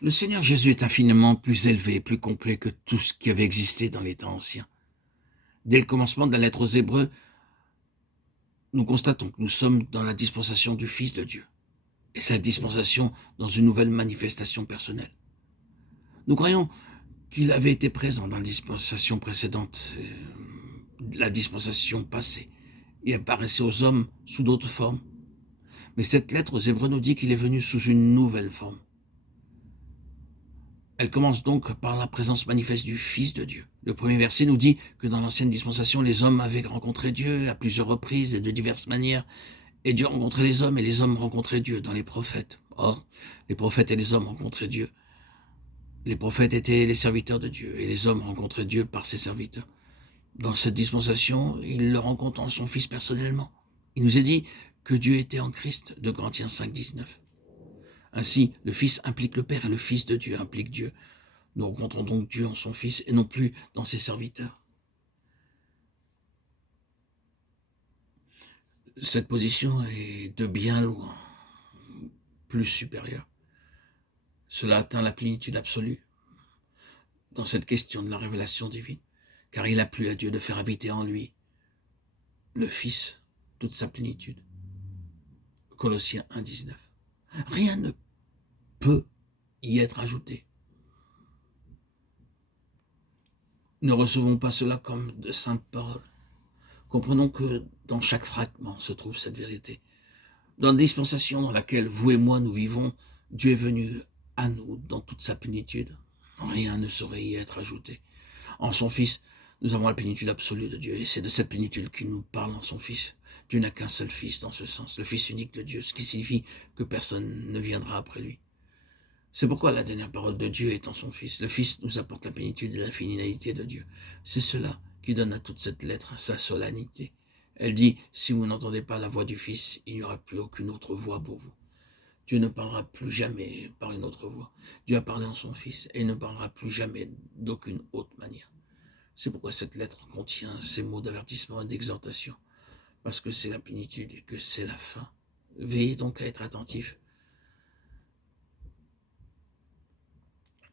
Le Seigneur Jésus est infiniment plus élevé et plus complet que tout ce qui avait existé dans les temps anciens. Dès le commencement de la lettre aux Hébreux, nous constatons que nous sommes dans la dispensation du Fils de Dieu. Et cette dispensation dans une nouvelle manifestation personnelle. Nous croyons qu'il avait été présent dans la dispensation précédente, la dispensation passée, et apparaissait aux hommes sous d'autres formes. Mais cette lettre aux Hébreux nous dit qu'il est venu sous une nouvelle forme. Elle commence donc par la présence manifeste du Fils de Dieu. Le premier verset nous dit que dans l'ancienne dispensation, les hommes avaient rencontré Dieu à plusieurs reprises et de diverses manières, et Dieu rencontrait les hommes et les hommes rencontraient Dieu dans les prophètes. Or, les prophètes et les hommes rencontraient Dieu. Les prophètes étaient les serviteurs de Dieu et les hommes rencontraient Dieu par ses serviteurs. Dans cette dispensation, il le rencontre en son Fils personnellement. Il nous est dit que Dieu était en Christ, de Corinthiens 5, 19. Ainsi, le Fils implique le Père et le Fils de Dieu implique Dieu. Nous rencontrons donc Dieu en son Fils et non plus dans ses serviteurs. Cette position est de bien loin plus supérieure. Cela atteint la plénitude absolue dans cette question de la révélation divine, car il a plu à Dieu de faire habiter en lui le Fils, toute sa plénitude. Colossiens 1, 19. Rien ne peut y être ajouté. Ne recevons pas cela comme de simples paroles. Comprenons que dans chaque fragment se trouve cette vérité. Dans la dispensation dans laquelle vous et moi nous vivons, Dieu est venu à nous dans toute sa plénitude. Rien ne saurait y être ajouté. En son Fils, nous avons la plénitude absolue de Dieu, et c'est de cette plénitude qu'il nous parle en son Fils. Dieu n'a qu'un seul Fils dans ce sens, le Fils unique de Dieu, ce qui signifie que personne ne viendra après lui. C'est pourquoi la dernière parole de Dieu est en son Fils. Le Fils nous apporte la plénitude et la finalité de Dieu. C'est cela qui donne à toute cette lettre sa solennité. Elle dit, si vous n'entendez pas la voix du Fils, il n'y aura plus aucune autre voix pour vous. Dieu ne parlera plus jamais par une autre voix. Dieu a parlé en son Fils et il ne parlera plus jamais d'aucune autre manière. C'est pourquoi cette lettre contient ces mots d'avertissement et d'exhortation, parce que c'est la plénitude et que c'est la fin. Veillez donc à être attentifs.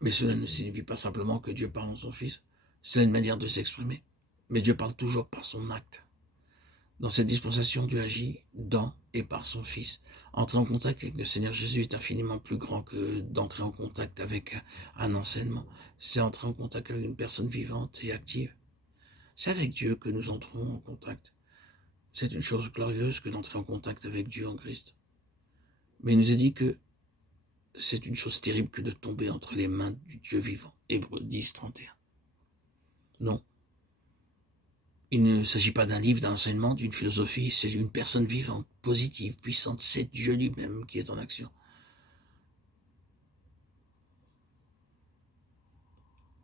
Mais cela ne signifie pas simplement que Dieu parle en son Fils. C'est une manière de s'exprimer. Mais Dieu parle toujours par son acte. Dans cette dispensation, Dieu agit dans et par son Fils. Entrer en contact avec le Seigneur Jésus est infiniment plus grand que d'entrer en contact avec un enseignement. C'est entrer en contact avec une personne vivante et active. C'est avec Dieu que nous entrons en contact. C'est une chose glorieuse que d'entrer en contact avec Dieu en Christ. Mais il nous est dit que c'est une chose terrible que de tomber entre les mains du Dieu vivant. Hébreux 10, 31. Non. Il ne s'agit pas d'un livre, d'un enseignement, d'une philosophie, c'est une personne vivante, positive, puissante, c'est Dieu lui-même qui est en action.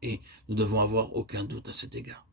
Et nous devons avoir aucun doute à cet égard.